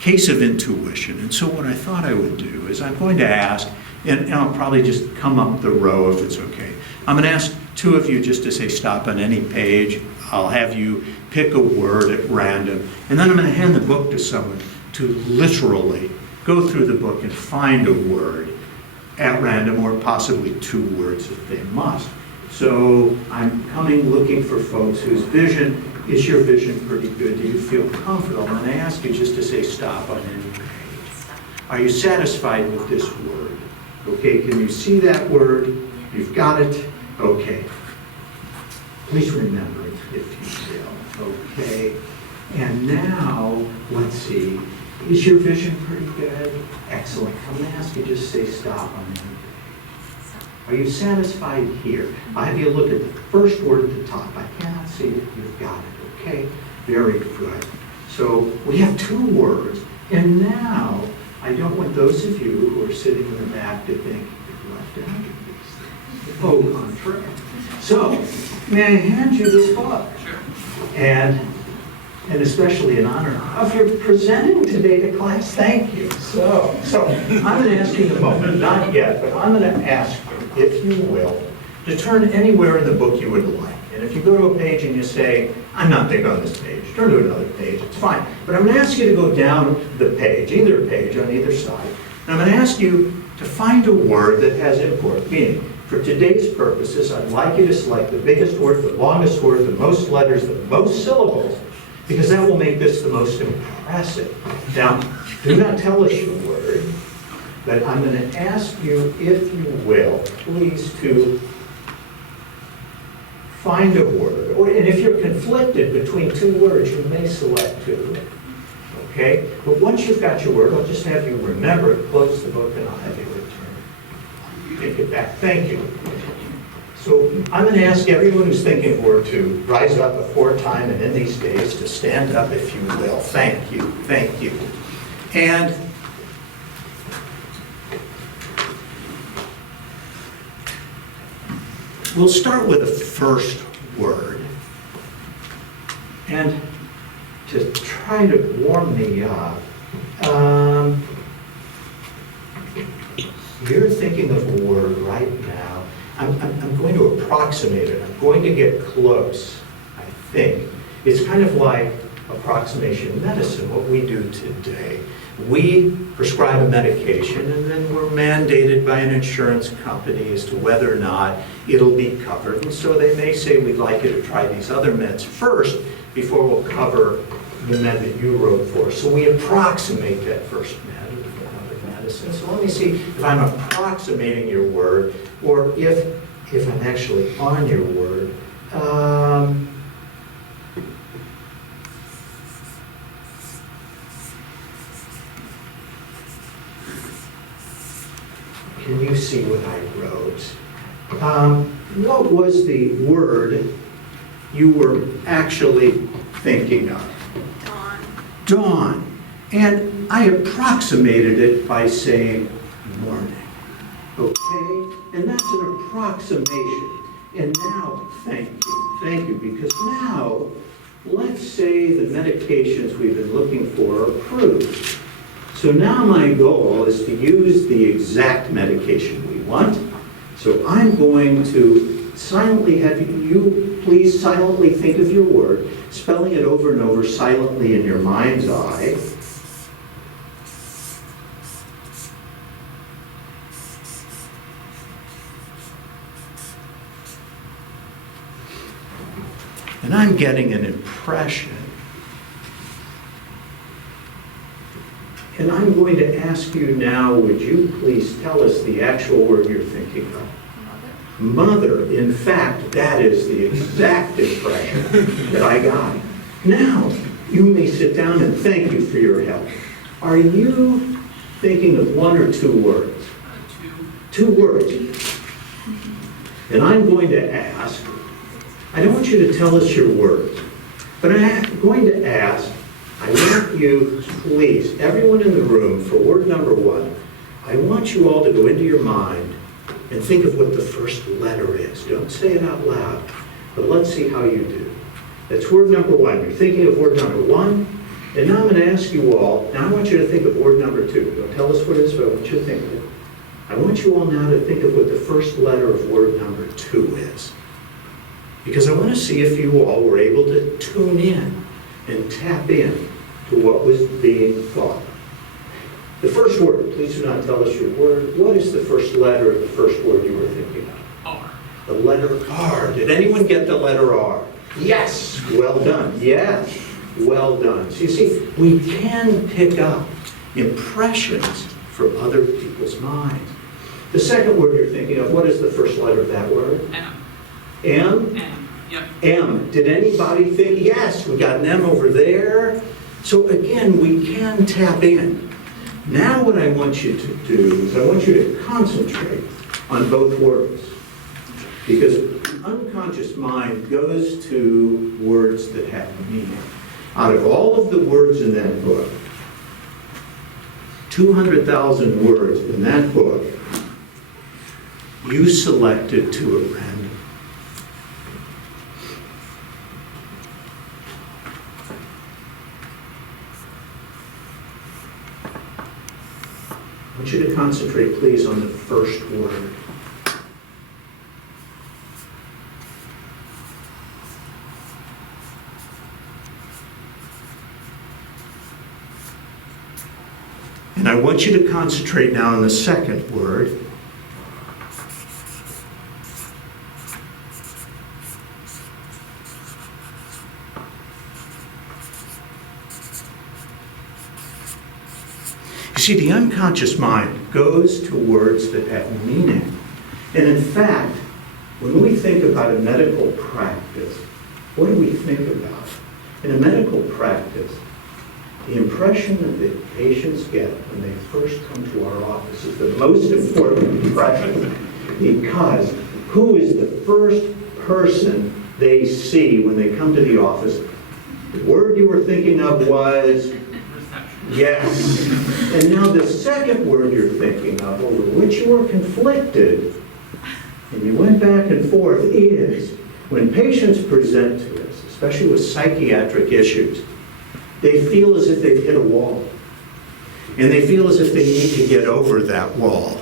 case of intuition. And so what I thought I would do is I'm going to ask, and I'll probably just come up the row if it's okay. I'm going to ask two of you just to say stop on any page. I'll have you pick a word at random, and then I'm going to hand the book to someone to literally go through the book and find a word at random, or possibly two words if they must. So I'm coming looking for folks whose vision, is your vision pretty good? Do you feel comfortable? I'm going to ask you just to say stop on any page. Are you satisfied with this word? Okay, can you see that word? You've got it? Okay. Please remember it if you will. Okay. And now, let's see. Is your vision pretty good? Excellent. I'm going to ask you just say stop on any page. Are you satisfied here? I'll have you look at the first word at the top. I cannot see it. You've got it. Okay? Very good. So we have two words. And now, I don't want those of you who are sitting in the back to think you've left out of these things. Au contraire. So, may I hand you this book? Sure. And especially in honor of your presenting today to class. Thank you. So I'm going to ask you in a moment, not yet, but I'm going to ask you, if you will, to turn anywhere in the book you would like. And if you go to a page and you say, I'm not big on this page, turn to another page, it's fine. But I'm going to ask you to go down the page, either page on either side, and I'm going to ask you to find a word that has import, meaning, for today's purposes, I'd like you to select the biggest word, the longest word, the most letters, the most syllables, because that will make this the most impressive. Now, do not tell us your word, but I'm going to ask you, if you will, please to find a word. And if you're conflicted between two words, you may select two. Okay? But once you've got your word, I'll just have you remember it, close the book, and I'll have you return. Take it back. Thank you. So I'm going to ask everyone who's thinking of a word to rise up before time and in these days to stand up, if you will. Thank you. Thank you. And we'll start with the first word. And to try to warm me up, you're thinking of a word right now. I'm going to approximate it. I'm going to get close, I think. It's kind of like approximation medicine, what we do today. We prescribe a medication, and then we're mandated by an insurance company as to whether or not it'll be covered. And so they may say, we'd like you to try these other meds first before we'll cover the med that you wrote for. So we approximate that first med with another medicine. So let me see if I'm approximating your word, or if I'm actually on your word. Can you see what I wrote? What was the word you were actually thinking of? Dawn. Dawn. And I approximated it by saying morning. Okay? And that's an approximation. And now, thank you, because now, let's say the medications we've been looking for are approved. So now my goal is to use the exact medication we want. So I'm going to silently have you please silently think of your word, spelling it over and over silently in your mind's eye. And I'm getting an impression. And I'm going to ask you now, would you please tell us the actual word you're thinking of? Mother. In fact, that is the exact impression that I got. Now, you may sit down, and thank you for your help. Are you thinking of one or two words? Two words. And I'm going to ask, I don't want you to tell us your words, but I'm going to ask, I want you, please, everyone in the room, for word number one, I want you all to go into your mind and think of what the first letter is. Don't say it out loud, but let's see how you do. That's word number one. You're thinking of word number one, And now I'm going to ask you all, now I want you to think of word number 2. Don't tell us what it is, but I want you to think of it. I want you all now to think of what the first letter of word number 2 is. Because I want to see if you all were able to tune in and tap in to what was being thought. The first word, please do not tell us your word. What is the first letter of the first word you were thinking of? R. The letter R. Did anyone get the letter R? Yes. Well done. Yes. Well done. So you see, we can pick up impressions from other people's minds. The second word you're thinking of, what is the first letter of that word? M. M? M. Yep. M. Did anybody think, yes, we got an M over there? So again, we can tap in. Now what I want you to do is I want you to concentrate on both words. Because the unconscious mind goes to words that have meaning. Out of all of the words in that book, 200,000 words in that book, you selected 2 at random. I want you to concentrate, please, on the first word. And I want you to concentrate now on the second word. You see, the unconscious mind goes to words that have meaning. And in fact, when we think about a medical practice, what do we think about? In a medical practice, the impression that the patients get when they first come to our office is the most important impression, because who is the first person they see when they come to the office? The word you were thinking of was? Yes. And now the second word you're thinking of, over which you were conflicted, and you went back and forth, is when patients present to us, especially with psychiatric issues, they feel as if they've hit a wall. And they feel as if they need to get over that wall.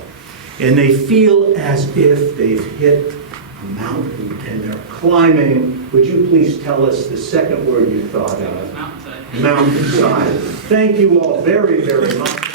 And they feel as if they've hit a mountain and they're climbing. Would you please tell us the second word you thought of? Mountainside. Mountainside. Thank you all very, very much.